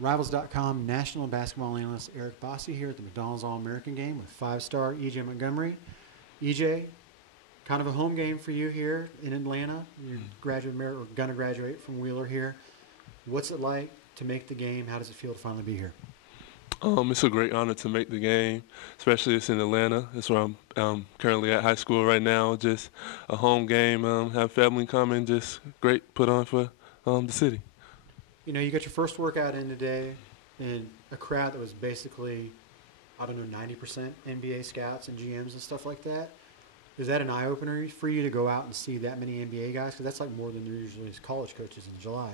Rivals.com national basketball analyst Eric Bossi here at the McDonald's All-American game with five-star EJ Montgomery. EJ, kind of a home game for you here in Atlanta. You're going to graduate from Wheeler here. What's it like to make the game? How does it feel to finally be here? It's a great honor to make the game, especially it's in Atlanta. It's where I'm currently at high school right now. Just a home game, have family coming, just great put on for the city. You know, you got your first workout in today in a crowd that was basically, 90% NBA scouts and GMs and stuff like that. Is that an eye-opener for you to go out and see that many NBA guys? Because that's like more than there usually is college coaches in July.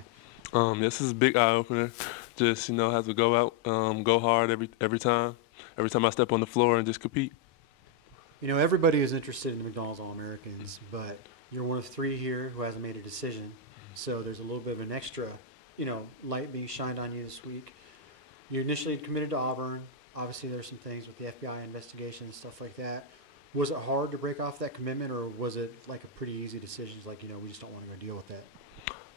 This is a big eye-opener. Just, have to go out, go hard every time I step on the floor and just compete. You know, everybody is interested in the McDonald's All-Americans, but you're one of three here who hasn't made a decision. So there's a little bit of an extra, light being shined on you this week. You initially committed to Auburn. Obviously, there's some things with the FBI investigation and stuff like that. Was it hard to break off that commitment, or was it like a pretty easy decision? It's like, we just don't want to go deal with that?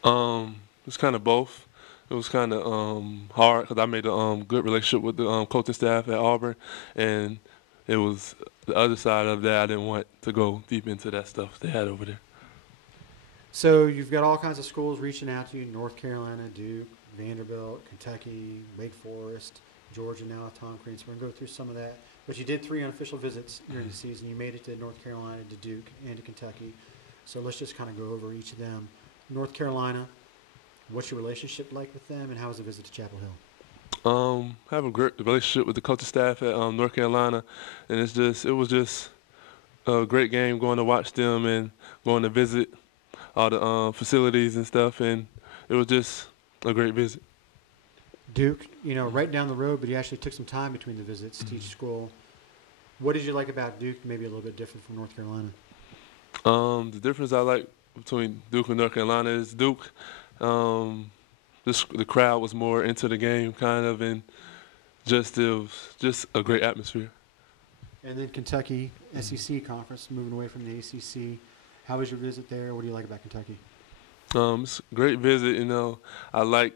It was kind of both. It was kind of hard because I made a good relationship with the coaching staff at Auburn, and it was the other side of that. I didn't want to go deep into that stuff they had over there. So you've got all kinds of schools reaching out to you: North Carolina, Duke, Vanderbilt, Kentucky, Wake Forest, Georgia now, Tom Crean. So we're going to go through some of that. But you did 3 unofficial visits during the season. You made it to North Carolina, to Duke, and to Kentucky. So let's just kind of go over each of them. North Carolina, what's your relationship like with them, and how was the visit to Chapel Hill? I have a great relationship with the coaching staff at North Carolina, and it was just a great game going to watch them and going to visit all the facilities and stuff, and it was just a great visit. Duke, right down the road, but you actually took some time between the visits to each school. What did you like about Duke, maybe a little bit different from North Carolina? The difference I like between Duke and North Carolina is Duke, the crowd was more into the game, kind of, and it was just a great atmosphere. And then Kentucky, SEC conference, moving away from the ACC. How was your visit there? What do you like about Kentucky? It's a great visit. I like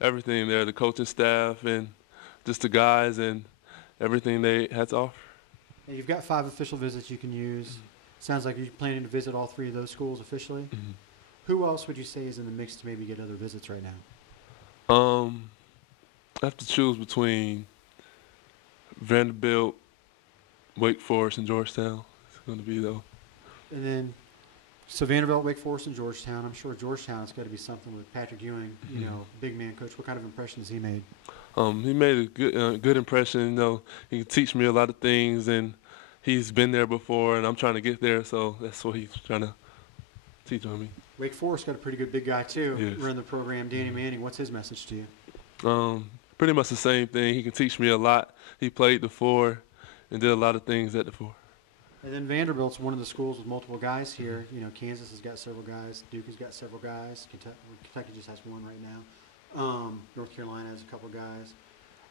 everything there, the coaching staff and just the guys and everything they had to offer. And you've got 5 official visits you can use. Sounds like you're planning to visit all 3 of those schools officially. Mm-hmm. Who else would you say is in the mix to maybe get other visits right now? I have to choose between Vanderbilt, Wake Forest, and Georgetown. It's going to be, though. And then, so Vanderbilt, Wake Forest, and Georgetown. I'm sure Georgetown has got to be something with Patrick Ewing, big man coach. What kind of impression has he made? He made a good impression. He can teach me a lot of things, and he's been there before, and I'm trying to get there, so that's what he's trying to teach on me. Wake Forest got a pretty good big guy, too, yes. Running the program, Danny Manning. What's his message to you? Pretty much the same thing. He can teach me a lot. He played the 4 and did a lot of things at the 4. And then Vanderbilt's one of the schools with multiple guys here. Kansas has got several guys. Duke has got several guys. Kentucky just has 1 right now. North Carolina has a couple guys.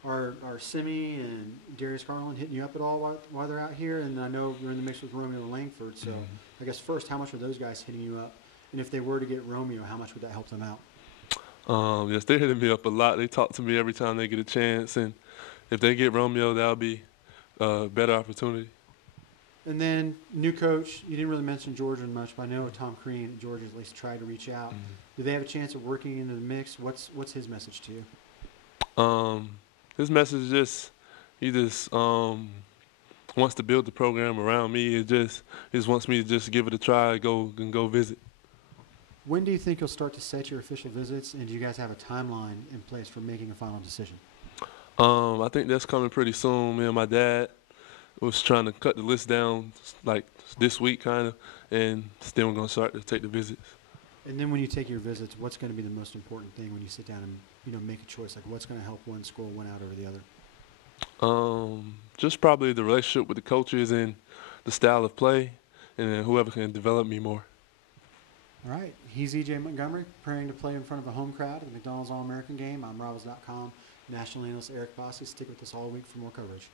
Are Simi and Darius Garland hitting you up at all while they're out here? And I know you're in the mix with Romeo and Langford. So I guess first, how much are those guys hitting you up? And if they were to get Romeo, how much would that help them out? Yes, they're hitting me up a lot. They talk to me every time they get a chance. And if they get Romeo, that'll be a better opportunity. And then new coach, you didn't really mention Georgia much, but I know Tom Crean at Georgia at least tried to reach out. Do they have a chance of working into the mix? What's his message to you? His message is he just wants to build the program around me. He just wants me to just give it a try, go visit. When do you think you'll start to set your official visits, and do you guys have a timeline in place for making a final decision? I think that's coming pretty soon. Me and my dad was trying to cut the list down like this week, kind of, and then we're going to start to take the visits. And then when you take your visits, what's going to be the most important thing when you sit down and make a choice? Like, what's going to help one school win out over the other? Just probably the relationship with the coaches and the style of play, and then whoever can develop me more. All right. He's EJ Montgomery, preparing to play in front of a home crowd at the McDonald's All-American game. I'm Rivals.com national analyst Eric Bossi. Stick with us all week for more coverage.